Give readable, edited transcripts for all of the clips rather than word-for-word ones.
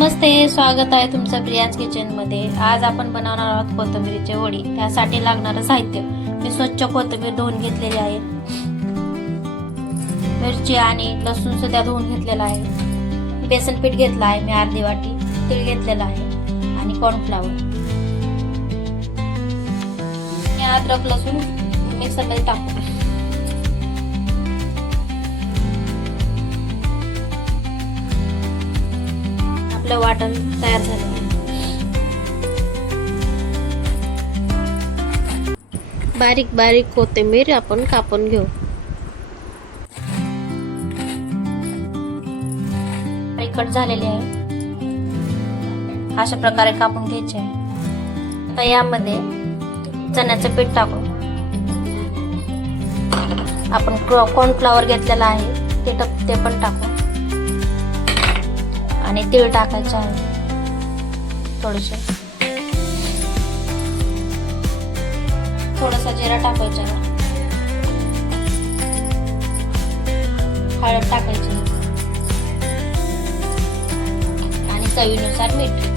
नमस्ते, स्वागत आहे तुमचं प्रियाज किचन मध्ये। आज आपण बनवणार आहोत कोथिंबीरची वडी। त्यासाठी लागणारं साहित्य, मी स्वच्छ कोथिंबीर धुवून घेतलेली आहे, मिरची आणि लसूण सुद्धा धुवून घेतलेला आहे, बेसन पीठ घेतलं आहे मी अर्धी वाटी, तीळ घेतलेला आहे आणि कॉर्नफ्लॉवर। अद्रक लसूण मिक्सर मध्ये टाकू। वाटण तयार झाले। बारीक बारीक कोथिंबीर आपण कापून घेऊ। कट झालेले आहे, अशा प्रकारे कापून घ्यायचे आहे। आता यामध्ये चण्याचं पीठ टाकू। आपण कॉर्नफ्लॉवर घेतलेला आहे ते पण टाकू आणि तीळ टाकायचे आहे थोडेसे, थोडासा जिरा टाकायचा आहे, हळद टाकायची आणि चवीनुसार मीठ।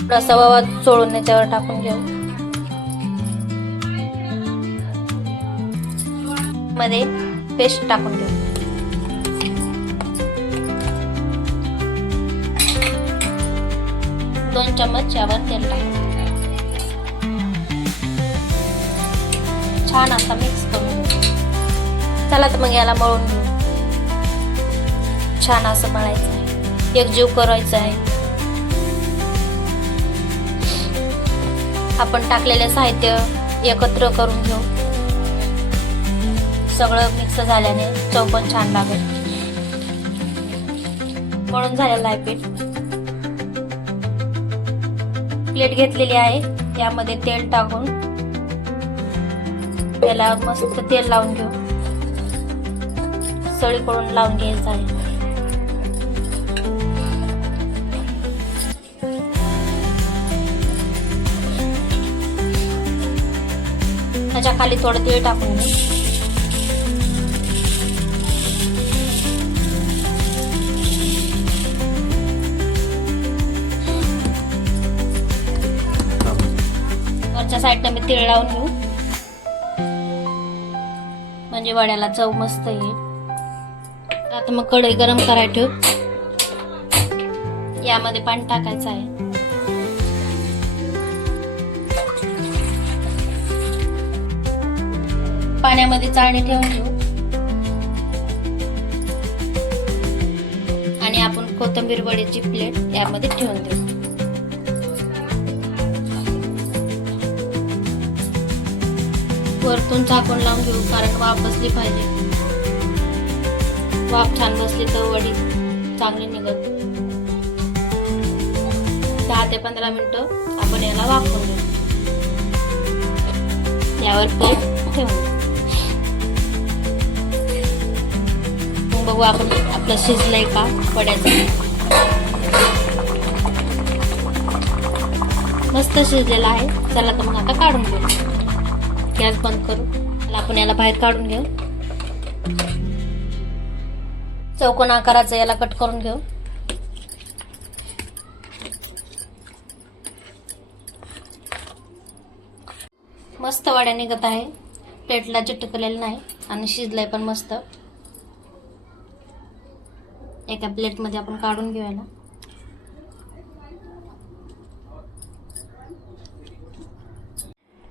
थोडासा ओवा चोळून त्याच्यावर टाकून घेऊ। मध्ये पेस्ट टाकून घेऊ। दोन चम्मच यावर तेल टाकू। छान असा मिक्स करून घेऊ। चला तर मग याला मळून घेऊ। छान असं मळायचं आहे, एकजीव करायचं आहे। आपण टाकलेले साहित्य एकत्र करून घेऊ। सगळं मिक्स झाल्याने चव पण छान लागेल। मळून झालेलं आहे पीठ। प्लेट घेतलेली आहे, यामध्ये तेल टाकून त्याला मस्त तेल लावून घेऊ। सळीकडून लावून घ्यायचं आहे। त्याच्या खाली थोडं तेल टाकून घेऊ। साईडने मी तीळ लावून घेऊ, म्हणजे वड्याला चव मस्त येईल। आता मग कढई गरम करायला ठेवू। यामध्ये पाणी टाकायचं आहे। पाण्यामध्ये चाळणी ठेवून घेऊ आणि आपण कोथिंबीर वडीची प्लेट यामध्ये ठेवून देऊ। वरतून झाकून लावून घेऊ, कारण वाफ बसली पाहिजे। वाफ छान बसली तर वडी चांगली निघत। 10 ते 15 मिनिटं आपण याला वाफवून घेऊ। यावर प्लेट ठेवून बघू आपण आपलं शिजलंय का वड्याचं। मस्त शिजलेला आहे। चला तर मग आता काढून घेऊ। गॅस बंद करू। आपण याला बाहेर काढून घेऊ। चौकोन आकाराचं याला कट करून घेऊ। मस्त वड्या निघत आहे, प्लेटला चिटकलेलं नाही आणि शिजलाय पण मस्त। एका प्लेट मध्ये आपण काढून घेऊ याला।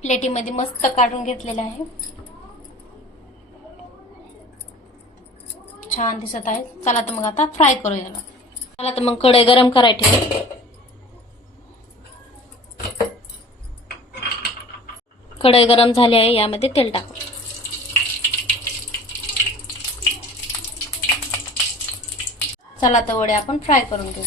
प्लेटीमध्ये मस्त काढून घेतलेलं आहे, छान दिसत आहे। चला तर मग आता फ्राय करू याला। चला तर मग कढई गरम करायची। कढई गरम झाली आहे, यामध्ये तेल टाकू। चला तर वडे आपण फ्राय करून घेऊ।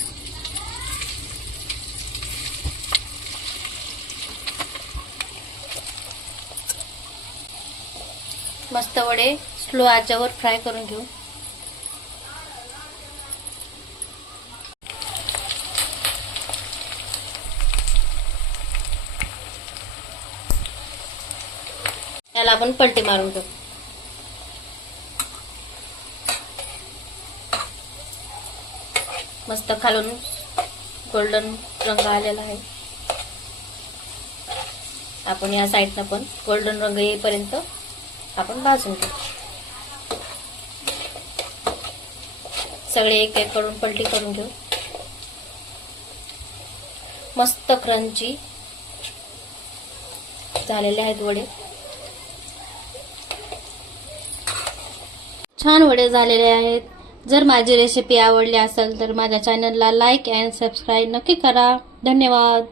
मस्त वडे स्लो आचेवर फ्राय करून घेऊ। याला आपण पलटी मारून घेऊ. मस्त खालून गोल्डन रंग आलेला आहे. आपण या साईडनं पण गोल्डन रंग येईपर्यंत आपण भाजून घेऊ. सगळे एक एक करून पलटी करून घेऊ. मस्त क्रंची झालेले आहेत वडे. छान वडे झालेले आहेत. जर माझी रेसिपी आवडली असेल तर माझ्या चॅनलला लाईक अँड सबस्क्राईब नक्की करा. धन्यवाद.